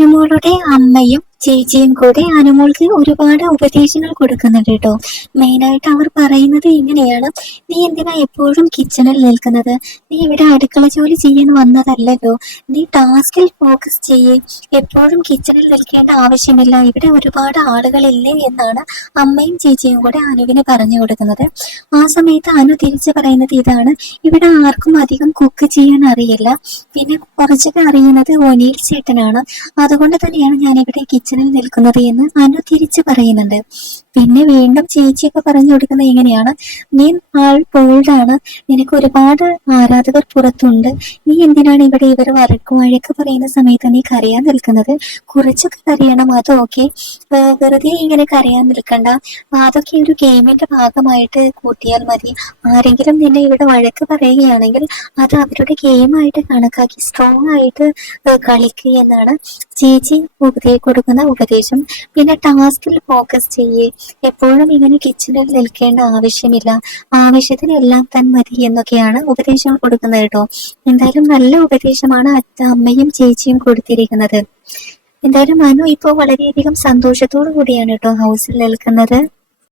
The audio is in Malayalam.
അനുമോളുടെ അമ്മയും ചേച്ചിയും കൂടെ അനുമോൾക്ക് ഒരുപാട് ഉപദേശങ്ങൾ കൊടുക്കുന്നുണ്ട് കേട്ടോ. മെയിനായിട്ട് അവർ പറയുന്നത് ഇങ്ങനെയാണ്: നീ എന്തിനാ എപ്പോഴും കിച്ചണിൽ നിൽക്കുന്നത്? നീ ഇവിടെ അടുക്കള ജോലി ചെയ്യാൻ വന്നതല്ലല്ലോ. നീ ടാസ്കിൽ ഫോക്കസ് ചെയ്യേ. എപ്പോഴും കിച്ചണിൽ നിൽക്കേണ്ട ആവശ്യമില്ല. ഇവിടെ ഒരുപാട് ആളുകളില്ലേ എന്നാണ് അമ്മയും ചേച്ചിയും കൂടെ അനുവിനെ പറഞ്ഞു കൊടുക്കുന്നത്. ആ സമയത്ത് അനു തിരിച്ചു പറയുന്നത് ഇതാണ്: ഇവിടെ ആർക്കും അധികം കുക്ക് ചെയ്യാൻ അറിയില്ല. പിന്നെ കുറച്ചൊക്കെ അറിയുന്നത് ഒനീൽ ചേട്ടനാണ്. അതുകൊണ്ട് തന്നെയാണ് ഞാൻ ഇവിടെ കിച്ചണിൽ നിൽക്കുന്നത് എന്ന് അനു തിരിച്ചു പറയുന്നുണ്ട്. പിന്നെ വീണ്ടും ചേച്ചിയൊക്കെ പറഞ്ഞു കൊടുക്കുന്നത് എങ്ങനെയാണ്: നീ ആൾ ബോൾഡാണ്, നിനക്ക് ഒരുപാട് ആരാധകർ പുറത്തുണ്ട്. നീ എന്തിനാണ് ഇവിടെ ഇവർ വഴക്ക് പറയുന്ന സമയത്ത് നീ കരയാൻ നിൽക്കുന്നത്? കുറച്ചൊക്കെ കരയണം, അതൊക്കെ. വെറുതെ ഇങ്ങനെ കരയാൻ നിൽക്കണ്ട. അതൊക്കെ ഒരു ഗെയിമിന്റെ ഭാഗമായിട്ട് കൂട്ടിയാൽ മതി. ആരെങ്കിലും നിന്നെ ഇവിടെ വഴക്ക് പറയുകയാണെങ്കിൽ അത് അവരുടെ ഗെയിമായിട്ട് കണക്കാക്കി സ്ട്രോങ് ആയിട്ട് കളിക്കുക എന്നാണ് ചേച്ചി കൊടുക്കുന്ന ഉപദേശം. പിന്നെ ടാസ്കിൽ ഫോക്കസ് ചെയ്യേ. എപ്പോഴും ഇങ്ങനെ കിച്ചണിൽ നിൽക്കേണ്ട ആവശ്യമില്ല. ആവശ്യത്തിന് എല്ലാം താൻ മതി എന്നൊക്കെയാണ് ഉപദേശം കൊടുക്കുന്നത് കേട്ടോ. എന്തായാലും നല്ല ഉപദേശമാണ് അമ്മയും ചേച്ചിയും കൊടുത്തിരിക്കുന്നത്. എന്തായാലും മനു ഇപ്പോൾ വളരെയധികം സന്തോഷത്തോടു കൂടിയാണ് കേട്ടോ ഹൗസിൽ നിൽക്കുന്നത്.